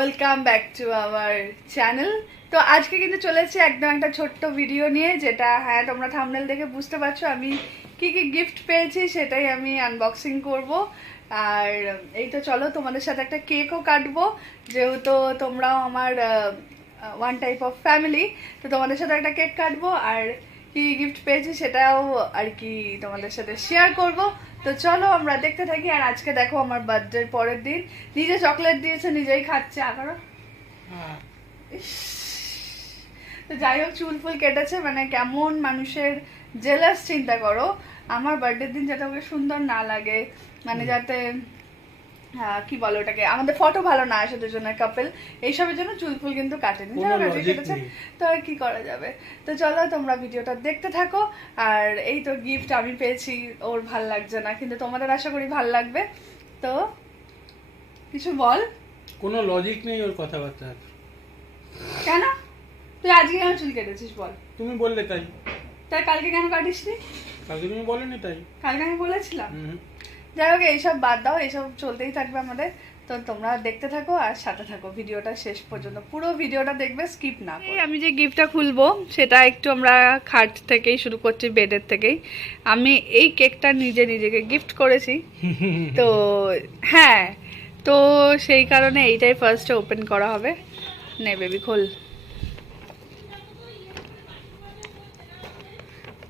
Welcome back to our channel. তো আজকে কিন্তু চলেছে একদম একটা ছোট্ট ভিডিও নিয়ে, যেটা হ্যাঁ তোমরা থাম্বনেল দেখে বুঝতে পারছো আমি কি কি গিফট পেয়েছি সেটাই আমি আনবক্সিং করব। আর এই তো চলো তোমাদের সাথে একটা কেকও কাটবো, যেহেতু তোমরাও আমার ওয়ান টাইপ অফ ফ্যামিলি। তো তোমাদের সাথে একটা কেক কাটবো আর কি গিফট পেয়েছি সেটাও আর কি তোমাদের সাথে শেয়ার করব। তো চলো আমরা দেখতে থাকি। আর আজকে দেখো আমার বার্থডের পরের দিন নিজে চকলেট দিয়েছে, নিজেই খাচ্ছে। আকারও তো যাই হোক, চুল ফুল কেটেছে, মানে কেমন মানুষের জেলাস চিন্তা করো। আমার বার্থডের দিন যাতে ওকে সুন্দর না লাগে, মানে যাতে কি বলে ওটাকে, আমাদের ফটো ভালো না আসে দুজনের কাপল, এইসবের জন্য চুল ফুল কিন্তু কাটেনি, কেটেছে। তো আর কি করা যাবে। তো চলো তোমরা ভিডিওটা দেখতে থাকো। আর এই তো গিফট আমি পেয়েছি, ওর ভাল লাগছে না, কিন্তু তোমাদের আশা করি ভাল লাগবে। তো কিছু বল। কোনো লজিক নেই ওর কথাবার্তা। কেন তুই আজকে কেন চুল কেটেছিস বল? তুমি বললে তাই। তাই কালকে কেন কাটিসনি? কালকে তুমি বলেনি তাই। কালকে আমি বলেছিলাম। যাই হোক, এইসব বাদ দাও, এইসব চলতেই থাকবে আমাদের। তো তোমরা দেখতে থাকো আর সাথে থাকো ভিডিওটা শেষ পর্যন্ত, পুরো ভিডিওটা দেখবে, স্কিপ না করে। আমি যে গিফটটা খুলবো সেটা একটু আমরা খাট থেকেই শুরু করছি, বেডের থেকেই। আমি এই কেকটা নিজেকে গিফট করেছি। তো হ্যাঁ, তো সেই কারণে এইটাই ফার্স্টে ওপেন করা হবে। নে বেবি খোল।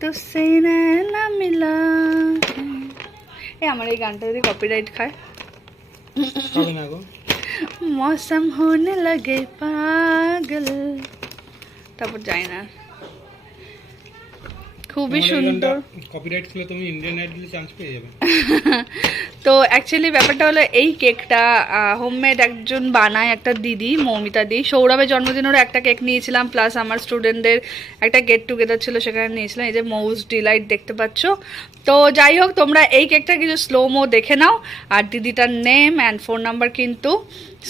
তো সেই না মিলা, আমার এই গানটা যদি কপিরাইট খায়। মৌসম হোনে লাগে পাগল, তারপর যাই না। খুবই সুন্দর। কপিরাইট খেলে তুমি ইন্ডিয়ান আইডলে চান্স পেয়ে যাবে। তো অ্যাকচুয়ালি ব্যাপারটা হলো, এই কেকটা হোমমেড একজন বানায়, একটা দিদি, মৌমিতা দি। সৌরভের জন্মদিনেরও একটা কেক নিয়েছিলাম, প্লাস আমার স্টুডেন্টদের একটা গেট টুগেদার ছিল, সেখানে নিয়েছিলাম। এই যে মৌস ডিলাইট দেখতে পাচ্ছ। তো যাই হোক, তোমরা এই কেকটা কিছু স্লো মো দেখে নাও। আর দিদিটার নেম অ্যান্ড ফোন নাম্বার কিন্তু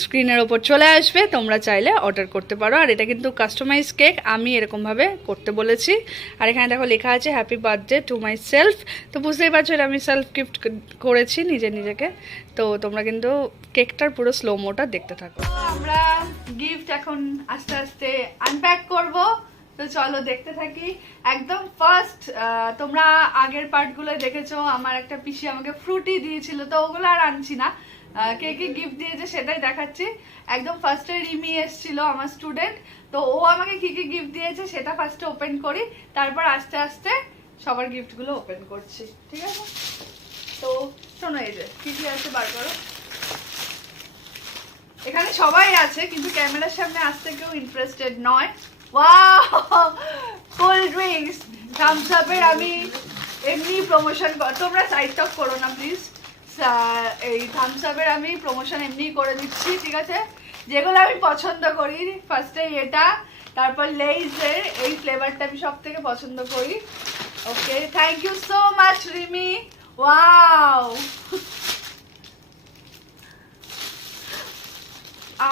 স্ক্রিনের ওপর চলে আসবে, তোমরা চাইলে অর্ডার করতে পারো। আর এটা কিন্তু কাস্টমাইজ কেক, আমি এরকমভাবে করতে বলেছি। আর এখানে দেখো লেখা আছে happy birthday to my self. তো বুঝতেই পারছো এটা আমি সেলফ গিফট করেছি নিজেকে। তো তোমরা কিন্তু কেকটার পুরো স্লো মোটা দেখতে থাকো। আমরা গিফট এখন আস্তে আস্তে আনপ্যাক করব। তো চলো দেখতে থাকি। একদম ফার্স্ট, তোমরা আগের পার্টগুলো দেখেছো, আমার একটা পিসি আমাকে ফ্রুটি দিয়েছিল, তো ওগুলো আর আনছি না। কে কি গিফট দিয়েছে সেটাই দেখাচ্ছি। একদম ফার্স্টে রিমি এসেছিল, আমার স্টুডেন্ট। তো ও আমাকে কি কি গিফট দিয়েছে সেটা ফার্স্টে ওপেন করি, তারপর আস্তে আস্তে সবার গিফটগুলো ওপেন করছি, ঠিক আছে? তো শোনো, এই যে কি কি আছে বার করো। এখানে সবাই আছে, কিন্তু ক্যামেরার সামনে আসতে কেউ ইন্টারেস্টেড নয়। ওয়াও, কোল্ড ড্রিঙ্কস, থামস আপের। আমি এমনি প্রমোশন, তোমরা সাইড টক করো না প্লিজ। এই থামস আপের আমি প্রমোশন এমনি করে দিচ্ছি, ঠিক আছে? যেগুলো আমি পছন্দ করি, ফার্স্টে এটা, তারপর লেইজের এই ফ্লেভারটা আমি সব থেকে পছন্দ করি। Okay, thank you so much Rimi. Wow,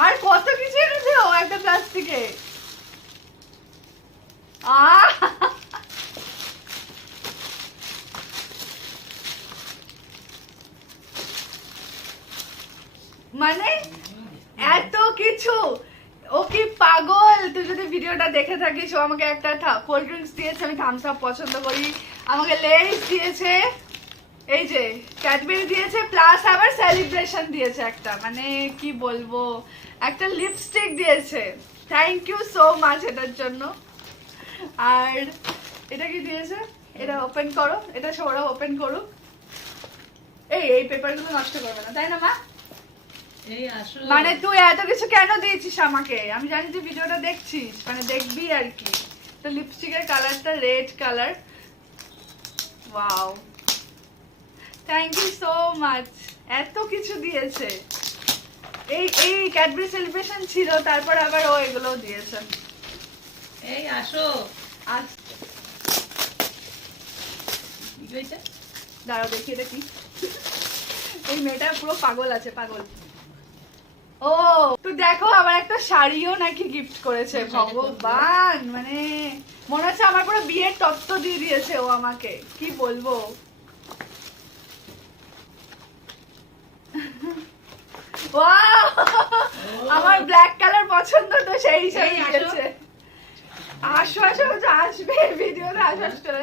আর কত কিছু এনেছে ও একটা প্লাস্টিকে। মানে এত কিছু, ও কি পাগল? তুই যদি ভিডিওটা দেখে থাকিস, ও আমাকে একটা কোল্ড ড্রিঙ্কস দিয়েছে, আমি থামস আপ পছন্দ করি, আমাকে লেইস দিয়েছে, এই যে ক্যাডবেরি দিয়েছে, প্লাস আবার সেলিব্রেশন দিয়েছে একটা, মানে কি বলবো, একটা লিপস্টিক দিয়েছে। থ্যাংক ইউ সো মাচ এটার জন্য। আর এটা কি দিয়েছে, এটা ওপেন করো, এটা সৌরভ ওপেন করুক। এই পেপারগুলো নষ্ট করবে না, তাই না মা? মানে তুই এত কিছু কেন দিয়েছিস আমাকে? আমি জানি তুই ভিডিওটা দেখছিস, মানে দেখবি আর কি। তো লিপস্টিকের কালারটা red colour. Wow, thank you so much. এত কিছু দিয়েছে। এই ক্যাডবেরি সেলিব্রেশন ছিল, তারপর আবার ও এগুলো দিয়েছে। এই আসো, দাঁড়াও দেখি এটা কি। এই মেয়েটা পুরো পাগল আছে, পাগল। ও তো দেখো, আবার একটা শাড়িও নাকি গিফট করেছে। ভগবান, মানে মনে হচ্ছে আমার পুরো বিয়ের তত্ত্ব দিয়ে দিয়েছে ও আমাকে, কি বলবো। আমার ব্ল্যাক সেই সেই এই আসো। দিয়েছে আসো আসো বলছে, আসবে ভিডিওতে আসবে।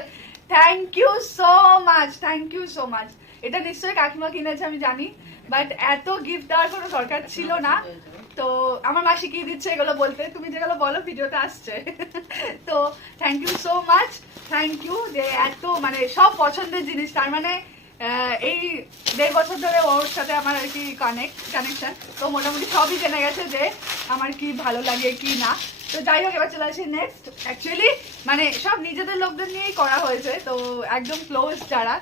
Thank you so much, thank you so much. এটা নিশ্চয়ই কাকিমা কিনেছে আমি জানি, বাট এত গিফট দেওয়ার কোনো দরকার ছিল না। তো আমার মা শিখিয়ে দিচ্ছে এগুলো বলতে, তুমি যেগুলো বলো ভিডিওতে আসছে। তো thank you so much, thank you যে এত মানে সব পছন্দের জিনিস। তার মানে এই 1.5 বছর ধরে ওর সাথে আমার আর কি কানেকশন, তো মোটামুটি সবই জেনে গেছে যে আমার কি ভালো লাগে কি না। তো যাই হোক, এবার চলে আসি নেক্সট। অ্যাকচুয়ালি মানে সব নিজেদের লোকদের নিয়েই করা হয়েছে, তো একদম ক্লোজ যারা।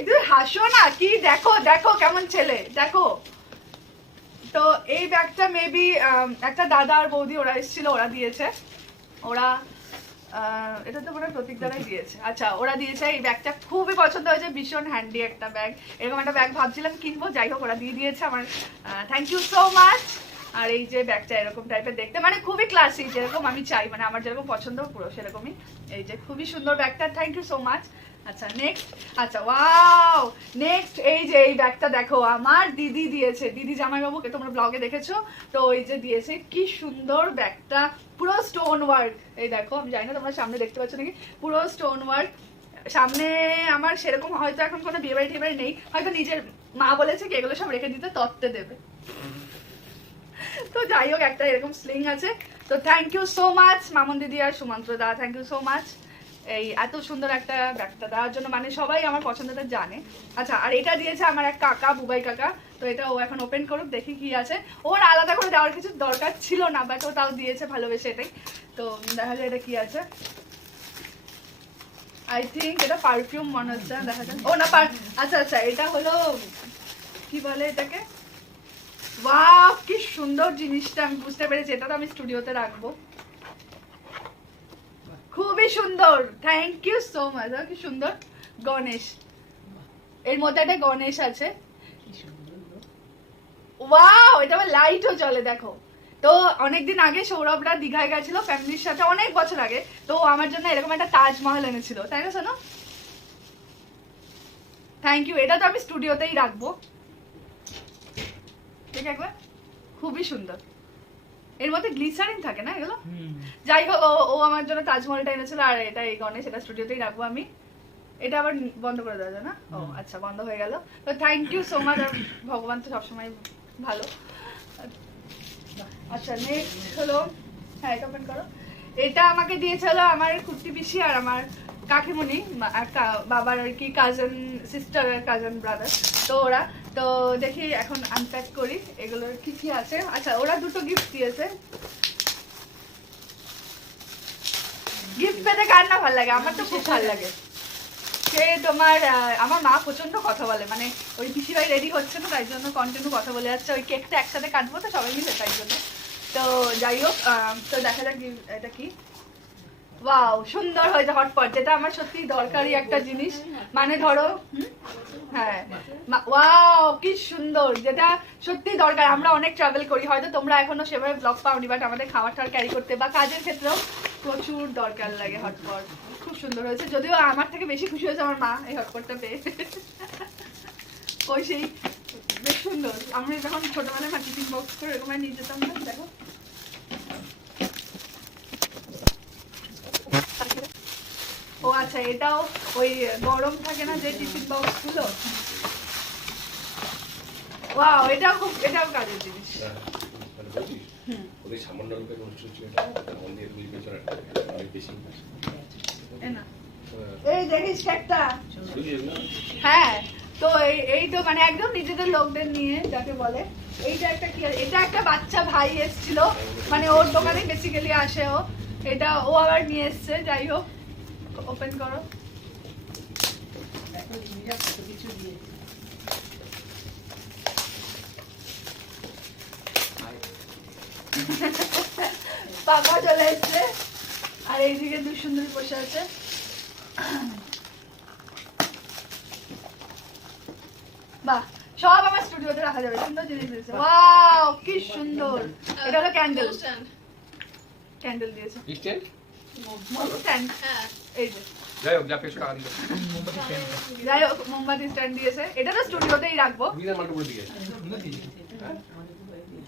একটু হাসো না, কি দেখো দেখো কেমন ছেলে দেখো। তো এই ব্যাগটা মেবি একটা দাদা আর বৌদি ওরা এসেছিল, ওরা দিয়েছে। ওরা এটা তো মনে হয় প্রতীক দ্বারাই দিয়েছে। আচ্ছা, ওরা দিয়েছে এই ব্যাগটা, খুবই পছন্দ হয়েছে, ভীষণ হ্যান্ডি একটা ব্যাগ। এরকম একটা ব্যাগ ভাবছিলাম কিনবো, যাই হোক ওরা দিয়ে দিয়েছে আমার। Thank you so much. আর এই যে ব্যাগটা এরকম টাইপের দেখতে, মানে খুবই ক্লাসি, যেরকম আমি চাই, মানে আমার যেরকম পছন্দ পুরো সেরকমই। এই যে খুবই সুন্দর ব্যাগটা, থ্যাংক ইউ সো মাচ। আচ্ছা নেক্সট, আচ্ছা ওয়াও, নেক্সট এই যে এই ব্যাগটা দেখো, আমার দিদি দিয়েছে, দিদি জামাইবাবুকে তোমরা ব্লগে দেখেছো, তো ওই যে দিয়েছে, কি সুন্দর ব্যাগটা, পুরো স্টোন ওয়ার্ক। এই দেখো, আমি জানি না তোমরা সামনে দেখতে পাচ্ছ নাকি, পুরো স্টোন ওয়ার্ক। সামনে আমার সেরকম হয়তো এখন কোনো বিয়ে বাড়ি টিয়ে বাড়ি নেই, হয়তো নিজের মা বলেছে কি এগুলো সব রেখে দিতে, তত্ত্বে দেবে। তো যাই হোক, একটা এরকম স্লিং আছে। তো thank you so much Mamon দিদি আর সুমন্ত্র দা, থ্যাংক ইউ সো মাচ এই এত সুন্দর একটা ব্যাগটা দেওয়ার জন্য, মানে সবাই আমার পছন্দটা জানে। আচ্ছা, আর এটা দিয়েছে আমার এক কাকা, বুবাই কাকা। তো এটা ও এখন ওপেন করুক, দেখি কি আছে। ওর আলাদা করে দেওয়ার কিছু দরকার ছিল না, বাট ও তাও দিয়েছে ভালোবেসে এটাই। তো দেখা যায় এটা কি আছে। আই থিঙ্ক এটা পারফিউম মনে হচ্ছে, দেখা যায়। ও না, আচ্ছা আচ্ছা, এটা হলো কি বলে এটাকে, ওয়াও কি সুন্দর জিনিসটা, আমি বুঝতে পেরেছি, এটা তো আমি স্টুডিওতে রাখবো। খুবই সুন্দর, থ্যাংক ইউ সো মাচ। কি সুন্দর গণেশ, এর মধ্যে একটা গণেশ আছে। ওয়াও, এটা আবার লাইটও জ্বলে দেখো। তো অনেকদিন আগে সৌরভরা দীঘায় গেছিল ফ্যামিলির সাথে, অনেক বছর আগে। তো আমার জন্য এরকম একটা তাজমহল এনেছিল, তাই না শোনো? থ্যাংক ইউ, এটা তো আমি স্টুডিওতেই রাখবো। ঠিক একবার, খুবই সুন্দর। এর মধ্যে গ্লিসারিন থাকে না এগুলো? যাই হোক, ও আমার জন্য তাজমহলটা এনেছিল, আর এটা এই গণেশ, এটা স্টুডিওতেই রাখবো আমি। এটা আবার বন্ধ করে দেওয়া যায় না? ও আচ্ছা, বন্ধ হয়ে গেল। তো থ্যাংক ইউ সো মাচ। আর ভগবান তো সবসময় ভালো। আচ্ছা নেক্সট হলো, হ্যাঁ এটা ওপেন করো। এটা আমাকে দিয়েছিল আমার কুর্তি পিসি আর আমার কাকিমণি, বাবার আর কি কাজিন সিস্টার আর কাজিন ব্রাদার। তো ওরা, তো দেখি এখন আনপ্যাক করি এগুলোর কি কি আছে। আচ্ছা, ওরা দুটো গিফট দিয়েছে। গিফট পেতে কার না ভালো লাগে, আমার তো খুব ভালো লাগে। সে তোমার আমার মা প্রচন্ড কথা বলে, মানে ওই পিসিরাই রেডি হচ্ছে না, তাই জন্য কন্টিনিউ কথা বলে যাচ্ছে। ওই কেকটা একসাথে কাটবো তো সবাই মিলে, তাই জন্য। তো যাই হোক, তো দেখা যাক এটা কি। ওয়াও, সুন্দর হয়েছে হটপট, যেটা আমার সত্যি দরকারি একটা জিনিস। মানে ধরো, হ্যাঁ ওয়াও কি সুন্দর, যেটা সত্যি দরকার। আমরা অনেক ট্রাভেল করি, হয়তো তোমরা এখনো সেভাবে ব্লগ পাওনি, বাট আমাদের খাবার টাবার ক্যারি করতে বা কাজের ক্ষেত্রেও প্রচুর দরকার লাগে হটপট। খুব সুন্দর হয়েছে, যদিও আমার থেকে বেশি খুশি হয়েছে আমার মা এই হটপটটা পেয়ে। ওই সেই বেশ সুন্দর। আমরা যখন ছোটবেলায় মা টিফিন বক্স করে এরকম নিয়ে যেতাম না, দেখো। ও আচ্ছা, এটাও ওই গরম থাকে না যে টিফিন বক্স গুলো। ওয়াও, এটাও খুব, এটাও কাজের জিনিস। এই দেখিস কেকটা, হ্যাঁ। তো এই তো মানে একদম নিজেদের লোকদের নিয়ে যাকে বলে। এইটা একটা কি, এটা একটা বাচ্চা ভাই এসেছিল, মানে ওর দোকানে বেসিক্যালি আসে ও। এটা ও আবার নিয়ে এসছে। যাই হোক, ওপেন করো। পাপা চলে এসছে, আর এইদিকে দুই সুন্দরী বসে আছে। বাহ, সব আমার স্টুডিওতে রাখা যাবে, সুন্দর জিনিস দিয়েছে। ওয়াও কি সুন্দর, এটা হলো ক্যান্ডেল, ক্যান্ডেল দিয়েছে। স্ট্যান্ড, এই যে যাই হোক, যা পেশ টাকা দিল। যাই হোক, মোমবাতি স্ট্যান্ড দিয়েছে। এটা তো স্টুডিওতেই রাখবো।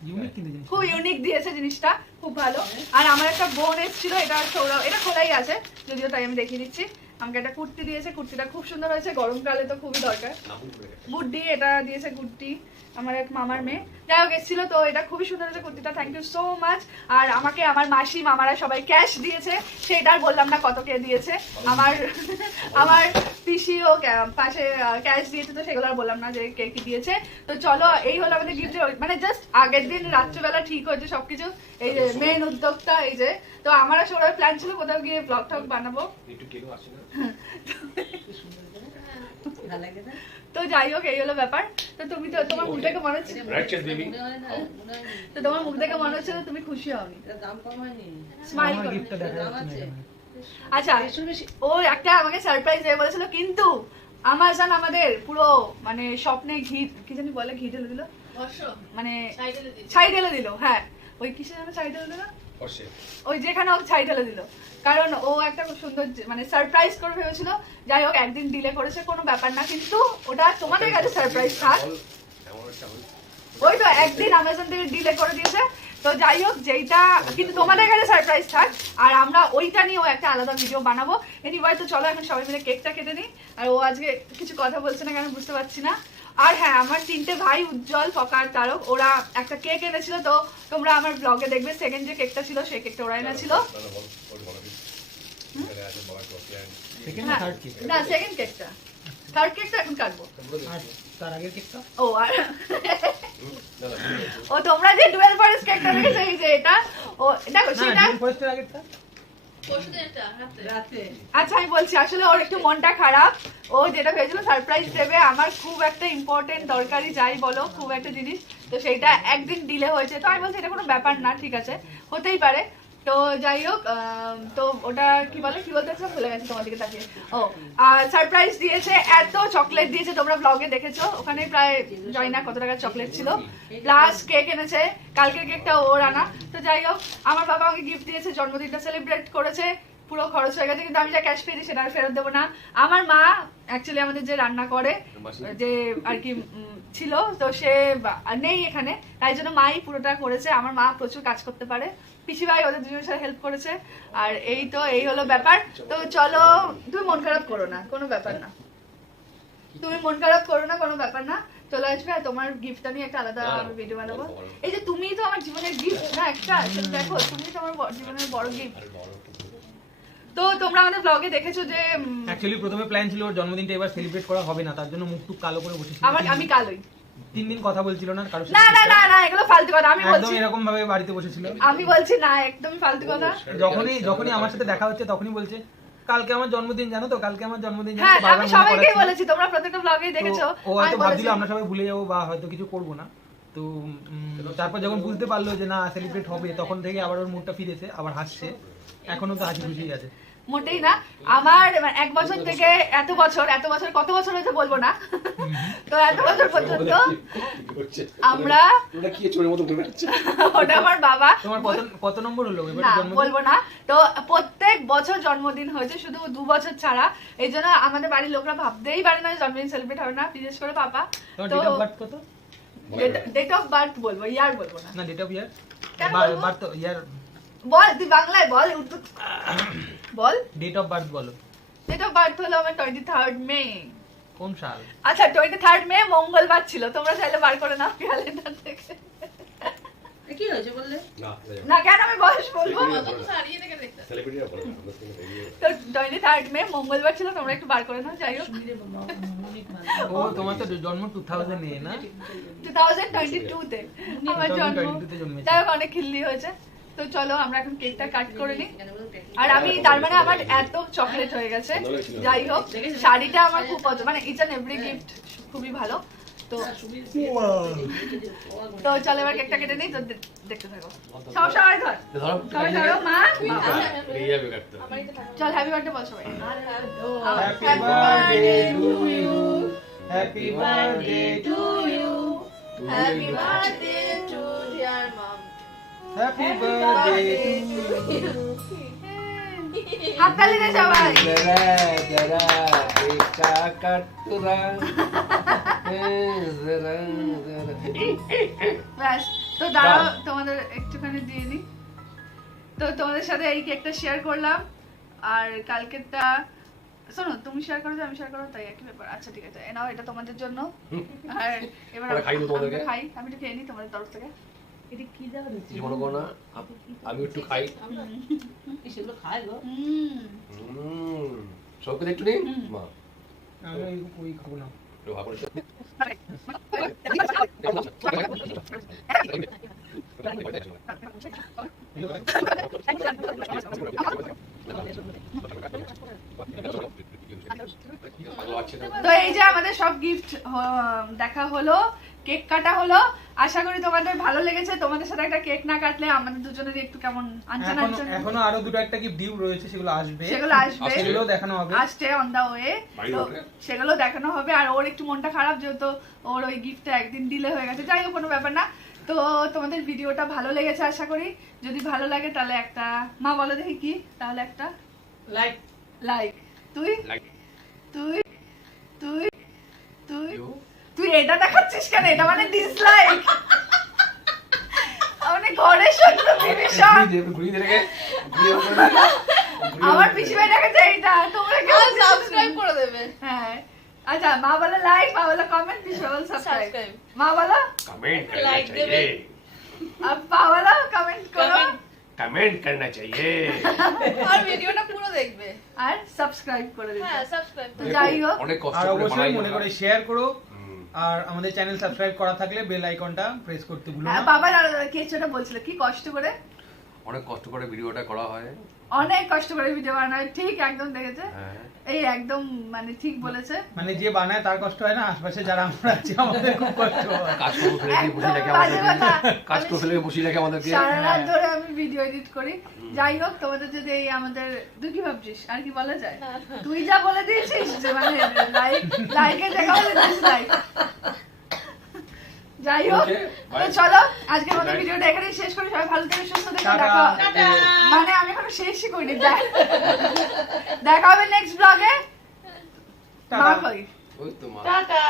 ইউনিক কিন্তু জিনিস। খুব ইউনিক দিয়েছে জিনিসটা, খুব ভালো। আর আমার একটা বোন এসেছিল, এটা সৌরভ, এটা খোলাই আছে যদিও, তাই আমি দেখিয়ে দিচ্ছি। আমাকে একটা কুর্তি দিয়েছে, কুর্তিটা খুব সুন্দর হয়েছে, গরমকালে তো খুবই দরকার। গুড্ডি এটা দিয়েছে, গুড্ডি আমার এক মামার মেয়ে, যাই হোক এসেছিল, তো এটা খুবই সুন্দর হয়েছে কুর্তিটা, থ্যাংক ইউ সো মাচ। আর আমাকে আমার মাসি মামারা সবাই ক্যাশ দিয়েছে, সেটা আর বললাম না কত কে দিয়েছে। আমার আমার পিসিও পাশে ক্যাশ দিয়েছে, তো সেগুলো আর বললাম না যে কে কি দিয়েছে। তো চলো, এই হলো আমাদের গিফট, মানে জাস্ট আগের দিন রাত্রেবেলা ঠিক হয়েছে সবকিছু। এই যে মেন উদ্যোগটা, এই যে, তো আমারও সবার প্ল্যান ছিল কোথাও গিয়ে ব্লগ টক বানাবো। তো যাই হোক, এই হলো ব্যাপার। তো তুমি তো তোমার মুখ দেখে মনে হচ্ছে, তো তোমার মুখ দেখে মনে হচ্ছে তুমি খুশি হওনি, স্মাইল আমার করো। গিফটটা দেখা যাচ্ছে না এখানে। আচ্ছা, ও একটা আমাকে সারপ্রাইজ দিয়ে বলেছিল, কিন্তু আমাজন আমাদের পুরো মানে স্বপ্নে ঘি, কি জানি বলে, ঘি ঢেলে দিল, মানে ছাই ঢেলে দিল। হ্যাঁ, ওই কিসে যেন ছাই ঢেলে দিল, ওই যেখানে ও ছাই ঢেলে দিল, কারণ ও একটা খুব সুন্দর মানে সারপ্রাইজ করে ভেবেছিল। যাই হোক, একদিন ডিলে করেছে, কোনো ব্যাপার না, কিন্তু ওটা তোমাদের কাছে সারপ্রাইজ থাক। ওই তো একদিন অ্যামাজন থেকে ডিলে করে দিয়েছে, তো যাই হোক, যেইটা কিন্তু তোমাদের কাছে সারপ্রাইজ থাক, আর আমরা ওইটা নিয়েও একটা আলাদা ভিডিও বানাবো। এনিওয়ে, তো চলো এখন সবাই মিলে কেকটা কেটে নিই। আর ও আজকে কিছু কথা বলছে না কেন বুঝতে পারছি না। আর হ্যাঁ, আমার 3টে ভাই, উজ্জ্বল, ফকার, তারক, ওরা একটা কেক এনেছিল, তো তোমরা আমার ব্লগে দেখবে। সেকেন্ড যে কেকটা ছিল সেই কেকটা ওরা এনেছিল। সেকেন্ড না থার্ড কেক? না, সেকেন্ড কেকটা, থার্ড কেকটা এখন কাটবো। আর তার আগের কেকটা? ও আর ও তোমরা যে ডুয়েল ফরেস্ট কেকটা দেখেছো, এই যে এটা, ও দেখো না, সেটা। ডুয়েল ফরেস্টের আগেরটা? আচ্ছা, আমি বলছি, আসলে ওর একটু মনটা খারাপ। ও যেটা ভেবেছিল সারপ্রাইজ দেবে আমার খুব একটা ইম্পর্টেন্ট দরকারি, যাই বলো, খুব একটা জিনিস, তো সেইটা একদিন ডিলে হয়েছে। তো আমি বলছি এটা কোনো ব্যাপার না, ঠিক আছে, হতেই পারে। তো যাই হোক, তো ওটা কি বলে, কি বলতে চাচ্ছিলাম, ভুলে গেছি তোমার দিকে তাকিয়ে। ও সারপ্রাইজ দিয়েছে, এত চকলেট দিয়েছে, তোমরা ব্লগে দেখেছো, ওখানে প্রায় জানি না কত টাকার চকলেট ছিল, প্লাস কেক এনেছে, কালকের কেকটা ওর আনা। তো যাই হোক, আমার বাবা আমাকে গিফট দিয়েছে, জন্মদিনটা সেলিব্রেট করেছে, পুরো খরচ হয়ে গেছে, কিন্তু আমি যা ক্যাশ পেয়েছি সেটা আর ফেরত দেবো না। আমার মা অ্যাকচুয়ালি আমাদের যে রান্না করে, যে আর কি ছিল, তো সে নেই এখানে, তাই জন্য মাই পুরোটা করেছে। আমার মা প্রচুর কাজ করতে পারে, পিসি ভাই ওদের দুজনের সাথে হেল্প করেছে। আর এই তো, এই হলো ব্যাপার। তো চলো, তুমি মন খারাপ করো না, কোনো ব্যাপার না, তুমি মন খারাপ করো না, কোনো ব্যাপার না, চলে আসবে। আর তোমার গিফটটা নিয়ে একটা আলাদা ভিডিও বানাবো। এই যে তুমি তো আমার জীবনের গিফট না একটা, সেটা দেখো, তুমি তো আমার জীবনের বড় গিফট। তো তোমরা আমাদের ব্লগে দেখেছো যে অ্যাকচুয়ালি প্রথমে প্ল্যান ছিল ওর জন্মদিনটা এবার সেলিব্রেট করা হবে না, তার জন্য মুখটুক কালো করে বসেছিল। আমি কালোই, 3 দিন কথা বলছিল না কারোর না সাথে। না না না, এগুলো ফালতু কথা। আমি একদম বলছি, এরকম ভাবে বাড়িতে বসেছিল। আমি বলছি না, একদম ফালতু কথা। যখনই আমার সাথে দেখা হচ্ছে তখনই বলছে কালকে আমার জন্মদিন, জানো তো, কালকে আমার জন্মদিন, জানো হ্যাঁ, তো, বারবার আমি মনে সবাইকে করাচ্ছিল। বলেছি, তোমরা প্রত্যেকটা ব্লগেই দেখেছো। তো ও হয়তো ভাবছিল আমরা সবাই ভুলে যাবো বা হয়তো কিছু করবো না। তো তারপর যখন বুঝতে পারলো যে না সেলিব্রেট হবে, তখন থেকে আবার ওর মুডটা ফিরেছে, আবার হাসছে, এখনো তো হাসি খুশি আছে। মোটেই না, আমার 1 বছর থেকে এত বছর কত বছর হয়েছে বলবো না, তো এত বছর পর্যন্ত আমরা ওটা আমার বাবা, তোমার কত নম্বর হলো এবার না জন্মদিন? বলবো না। তো প্রত্যেক বছর জন্মদিন হয়েছে, শুধু 2 বছর ছাড়া। এই জন্য আমাদের বাড়ির লোকরা ভাবতেই পারে না যে জন্মদিন সেলিব্রেট হবে না, বিশেষ করে পাপা। তোমার তো ডেট অফ বার্থ কত? ডেট অফ বার্থ বলবো, ইয়ার বলবো না। না, ডেট অফ ইয়ার, কেন বলবো? বার্থ ইয়ার, বল, তুই বাংলায় বল, উর্দু বল। ডেট অফ বার্থ বলো। ডেট অফ বার্থ হলো আমার 23rd মে। কোন সাল? আচ্ছা, 23rd মে মঙ্গলবার ছিল, তোমরা চাইলে বার করে নাও ক্যালেন্ডার থেকে। কি হয়েছে বললে? না কেন আমি বয়স বলবো? তো 23rd মে মঙ্গলবার ছিল, তোমরা একটু বার করে নাও। যাই হোক, ও তোমার তো জন্ম 2000 এ না? 2022 তে আমার জন্ম। 2022 তে জন্মেছে। যাই হোক, অনেক খিল্লি হয়েছে। তো চলো আমরা এখন কেকটা কাট করে নিই। আর আমি তার মানে আমার এত চকলেট হয়ে গেছে। যাই হোক, শাড়িটা আমার খুব পছন্দ, মানে ইচ এন্ড এভরি গিফট খুবই ভালো। তো তো চলো এবার কেকটা কেটে নিই, তো দেখতে থাকো। সবাই ধর, সবাই ধরো, মা চল, হ্যাপি বার্থডে বল সবাই। Happy birthday to you, happy birthday to you, happy birthday to dear mom, happy birthday to you. হাততালি দে সবাই। जरा देखा कटुरा ব্যাস, তো দাঁড়াও তোমাদের একটুখানি দিয়ে নি। তো তোমাদের সাথে এই কেকটা শেয়ার করলাম, আর কালকেরটা শোনো, তুমি শেয়ার করো যে আমি শেয়ার করো, তাই একই ব্যাপার। আচ্ছা ঠিক আছে, এ নাও, এটা তোমাদের জন্য। আর এবার আমি একটু খেয়ে নিই তোমাদের তরফ থেকে। এটা কি দেওয়া হচ্ছে? কিছু মনে করো না, আমি একটু খাই। সেগুলো খায় গো। সবকে একটু নিই মা, আমি ওই খাবো না। একটু ভালো করে তো এই যে আমাদের সব গিফট দেখা হলো, কেক কাটা হলো। আশা করি তোমাদের ভালো লেগেছে। তোমাদের সাথে একটা কেক না কাটলে আমাদের দুজনেরই একটু কেমন আনচান আনচান। এখনো আরো দুটো একটা কি ডিউ রয়েছে, সেগুলো আসবে, সেগুলো সেগুলো দেখানো হবে, আসছে অন দা ওয়ে। তো সেগুলো দেখানো হবে। আর ওর একটু মনটা খারাপ, যেহেতু ওর ওই গিফটটা একদিন ডিলে হয়ে গেছে। যাই হোক, কোনো ব্যাপার না। তো তোমাদের ভিডিওটা ভালো লেগেছে আশা করি। যদি ভালো লাগে তাহলে একটা, মা বলো দেখি কি, তাহলে একটা লাইক। লাইক। তুই তুই তুই তুই তুই এটা দেখাচ্ছিস কেন? এটা মানে ডিসলাইক। মানে ঘরে শত্রু বিভীষণ। ঘুরিয়ে দিলে আমার পিছনে দেখাচ্ছে এইটা। তোমরা কেউ সাবস্ক্রাইব করে দেবে। হ্যাঁ, আচ্ছা, মা বলে লাইক, মা বলে কমেন্ট, পিছনে বলে সাবস্ক্রাইব। Subscribe. মা বলো कमेंट करना Like चाहिए, देवे। আর পা বলো কমেন্ট করো कमेंट करना चाहिए। আর ভিডিওটা পুরো দেখবে। আর সাবস্ক্রাইব করে দিও। হ্যাঁ, সাবস্ক্রাইব তো যাই হোক, অনেক কষ্ট আর করে অবশ্যই বানাই মনে আমরা। করে শেয়ার করো, হুম। আর আমাদের চ্যানেল সাবস্ক্রাইব করা থাকলে বেল আইকনটা প্রেস করতে ভুলো হ্যাঁ, না। বাবা কিছুটা বলছিল কি কষ্ট করে, অনেক কষ্ট করে ভিডিওটা করা হয়। অনেক কষ্ট করে ভিডিও বানানো হয়। ঠিক একদম দেখেছে, হ্যাঁ, এই একদম মানে ঠিক বলেছে। মানে যে বানায় তার কষ্ট হয় না, আশপাশে যারা আমরা আছি আমাদের খুব কষ্ট হয়। কাজ করে ফেলে দিয়ে বসে রাখে একদম বাজে আমাদেরকে, কথা। কাজ করে ফেলে বসে রাখে আমাদেরকে। সারা রাত ধরে আমি ভিডিও এডিট করি। যাই হোক, তোমাদের যদি এই আমাদের, তুই কি ভাবছিস আর কি বলা যায়? তুই যা বলে দিয়েছিস যে মানে লাইকের জায়গা বলে দিস লাইক। যাই হোক, Okay, bye. তো চলো আজকের মতো ভিডিওটা এখানেই শেষ করি। সবাই ভালো থেকে সুস্থ থেকে টাটা। দেখা। মানে আমি এখনো শেষই করিনি। দেখা হবে নেক্সট ব্লগে। মা টাটা। কই? ওই তো মা। টাটা।